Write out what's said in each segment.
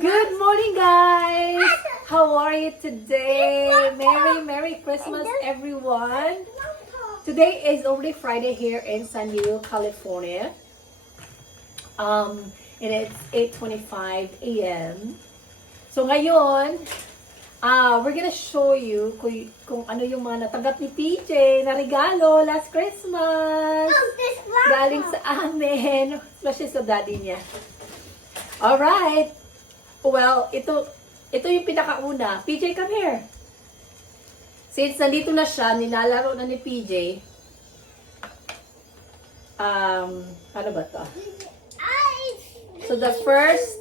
Good morning, guys! How are you today? Merry Christmas, everyone! Today is already Friday here in San Diego, California. And it's 8:25 a.m. So ngayon, we're gonna show you kung ano yung mga natanggap ni PJ na regalo last Christmas. Galing sa amin, especially sa daddy niya. Alright. Well, ito yung pinakauna. PJ, come here. Since nandito na siya, nilalaro na ni PJ. Ano ba to? So the first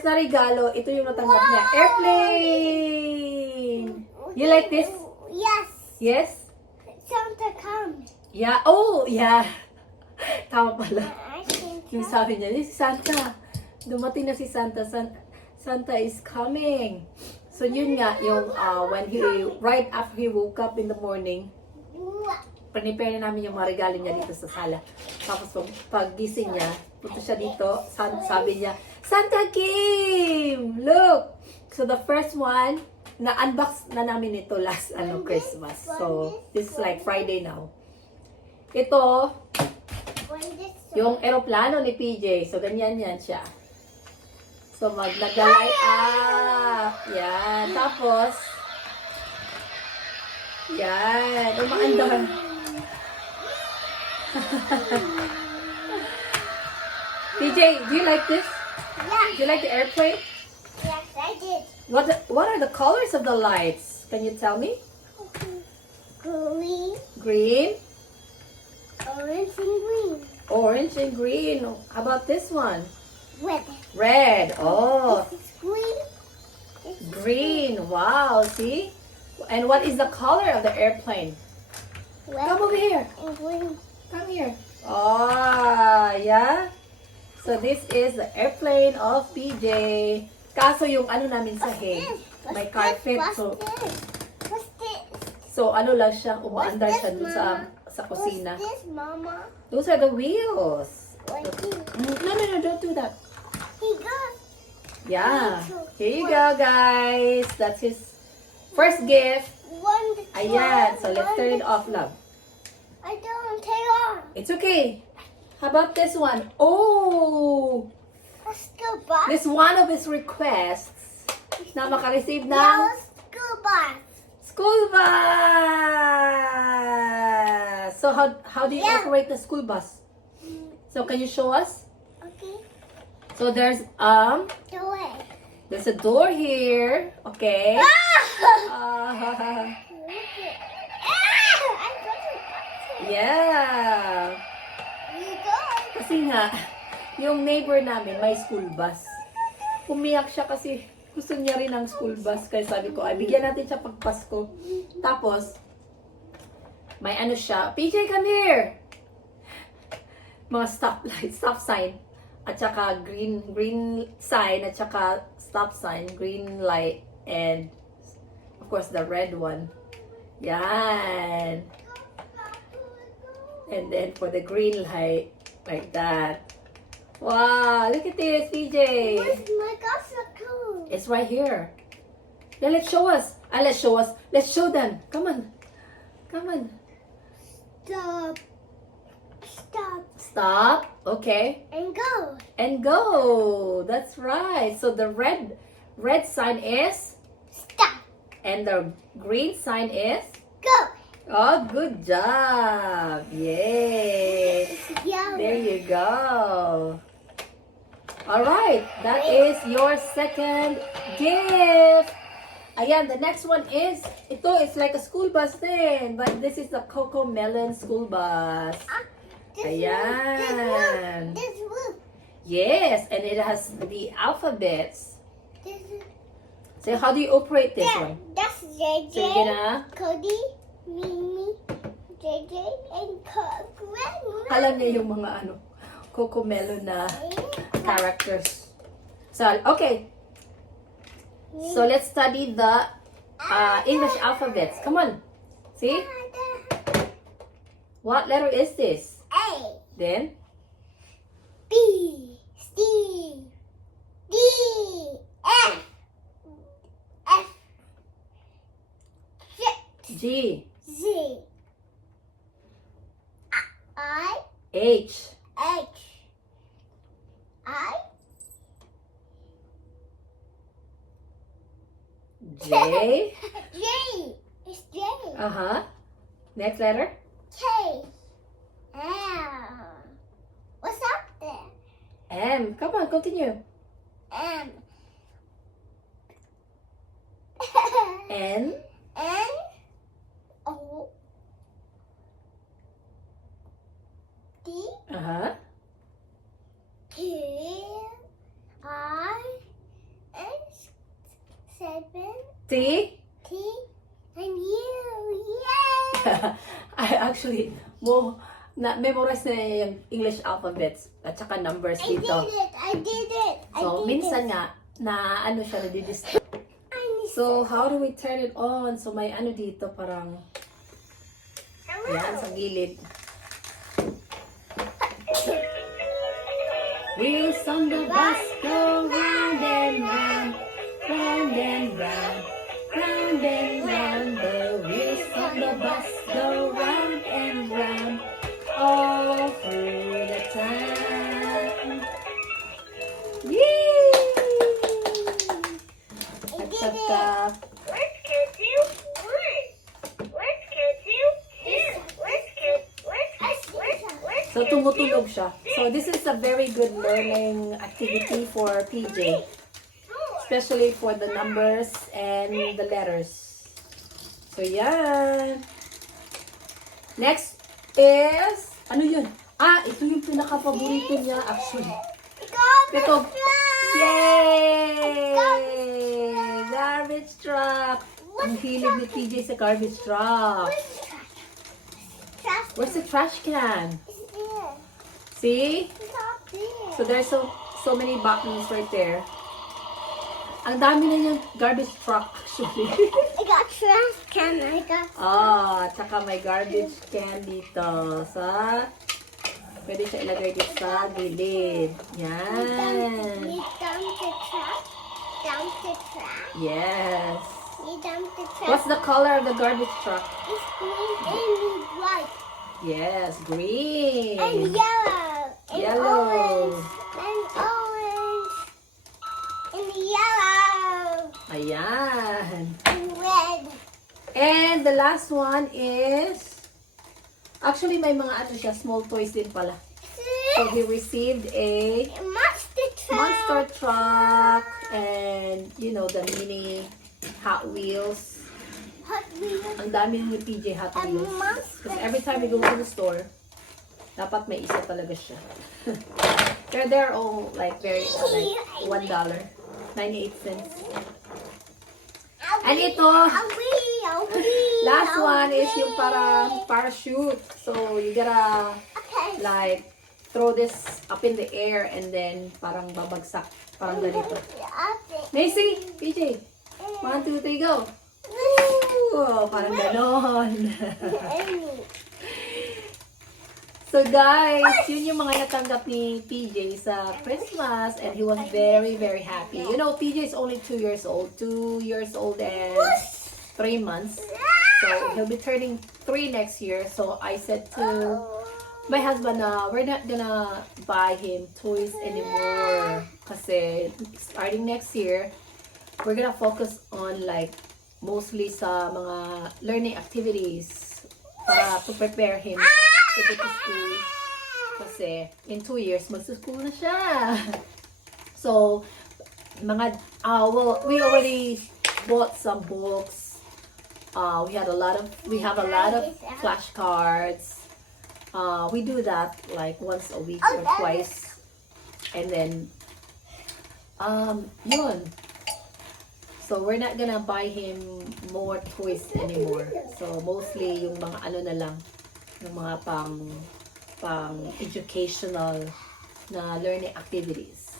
na regalo, ito yung natanggap niya. Airplane! You like this? Yes. Yes? Santa come. Yeah. Oh, yeah. Tama pala. I think Yung sabi niya, si Santa. Dumating na si Santa. Santa is coming. So yun nga, yung right after he woke up in the morning, prepare na namin yung mga regalo niya dito sa sala. Tapos pag gising niya, punta siya dito, sabi niya, Santa came! Look! So the first one, na-unbox na namin ito last Christmas. So this is like Friday now. Ito, yung eroplano ni PJ. So ganyan yan siya. So nag-light up. Yan. Tapos, yan. Umaandar. PJ, do you like this? Yeah. Do you like the airplane? Yes, I did. What are the colors of the lights? Can you tell me? Green, Green, orange, and green. orange, and green. How about this one? Red. Red. Oh, This is green. This is green. Wow, see? And what is the color of the airplane? red Come over here. and green. Come here. Oh, yeah. So this is the airplane of PJ. Kaso yung ano namin sa hay, may carpet. What's So, this? What's this? so ano lang siya, umaandar What's siya this, dun sa kusina. What's this, Mama? Those are the wheels. What is No, don't do that. He goes. Yeah. Here you go, guys. That's his first gift. One. Ayan. So let's turn it off, love. I don't take off. It's okay. How about this one? Oh! Let's go back. This one of his requests na makareceive ng Let's go back. school bus. So how do you Yeah. operate the school bus? So can you show us? Okay. So there's The way. there's a door here. Okay. Ah! Yeah. You go. Kasi nga, yung neighbor namin may school bus. Umiyak siya kasi gusto niya rin ang school bus. Kaya sabi ko, ay bigyan natin siya pag Pasko. Tapos, may ano siya, PJ, come here! Mga stop sign. At saka green sign, at saka stop sign, green light, and of course the red one. Yan. And then for the green light, like that. Wow, look at this, PJ. Where's my castle? It's right here. Yeah, let's show us. Let's show us. Let's show them. Come on. Come on. Stop. Stop. Stop. Okay. And go. And go. That's right. So the red sign is, Stop. and the green sign is, Go. oh, good job. Yay. Yellow. There you go. All right, that is your second gift. Ayan, the next one is, it's like a school bus then, but this is the Coco Melon school bus. Ayan. This one. Yes, and it has the alphabets. This one. So how do you operate this Yeah, one? that's JJ, So you're gonna, Cody, Mimi, JJ, and Grandma. alam niya yung mga Coco Melon na characters. So, okay. So let's study the English alphabets. Come on. See? What letter is this? A, Then, B, G. Z. I. H. H. I. J. J. It's J. Uh-huh. Next letter. K. L. What's up there? M. Come on, continue. M. N. N. O. D. Uh-huh. Q. I. S. 7. T. T. And U. Yay! I actually memorize na yung English alphabets at saka numbers I dito. did it! I did it! So, minsan nga, na ano siya, nadidist. So, how do we turn it on? So, may ano dito, parang, yan, sa gilid. Wheels on the bus go round and round, round and round, round and round. The wheels on the bus go round and round, all through the town. Yay! I At did saka, it! Let's get you one. Let's get you two. Let's so tumutunog siya. So this is a very good learning activity for PJ. Especially for the numbers and the letters. So yan. Next is, ano yun? Ah, ito yung pinaka-paborito niya actually. Ito. Yay! Garbage truck. Ang hilig ni PJ sa garbage truck. Where's the trash can? See? So there's so many buttons right there. Ang dami na yung garbage truck actually. I got trash can. I got. Tsaka may garbage can dito sa pwede siya ilagay dito sa gilid. Yan. You dump the trash. Dump the trash. Yes. You dump the trash. What's the color of the garbage truck? It's green and white Yes, green. and yellow and Yellow. orange and orange and yellow Ayan. and red. And the last one is, actually may mga ano siya, small toys din pala. So he received a Monster truck. monster truck and you know the mini Hot Wheels. Hot Wheels. Ang dami ni PJ Hot A Wheels. monster. Because every time we go to the store, dapat may isa talaga siya. They're all like very like $1, 98 cents. And ito, last one is yung parang parachute. So you gotta Okay. like throw this up in the air and then parang babagsak. Parang ganito. Macy, PJ, 1, 2, 3, go! Woo! Parang ganon. So guys, yun yung mga natanggap ni PJ sa Christmas and he was very, very happy. You know, PJ is only 2 years old. 2 years old and 3 months. So he'll be turning 3 next year. So I said to my husband, we're not gonna buy him toys anymore. Kasi starting next year, we're gonna focus on like mostly sa mga learning activities para to prepare him to go to school. Kasi in 2 years, magsuschool na siya. So, mga, well, we already bought some books. We have a lot of flashcards. We do that like once a week or twice. And then, yun. So, we're not gonna buy him more toys anymore. So, mostly yung mga ano na lang, yung mga pang educational na learning activities.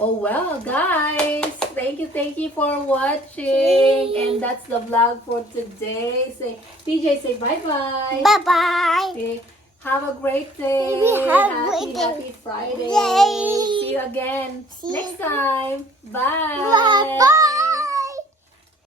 Oh well, guys, thank you for watching. And that's the vlog for today. Say, PJ, say bye-bye. Bye-bye. Okay. Have a great day. Happy Happy Friday. Yay. See you again See you next time. Bye. Bye.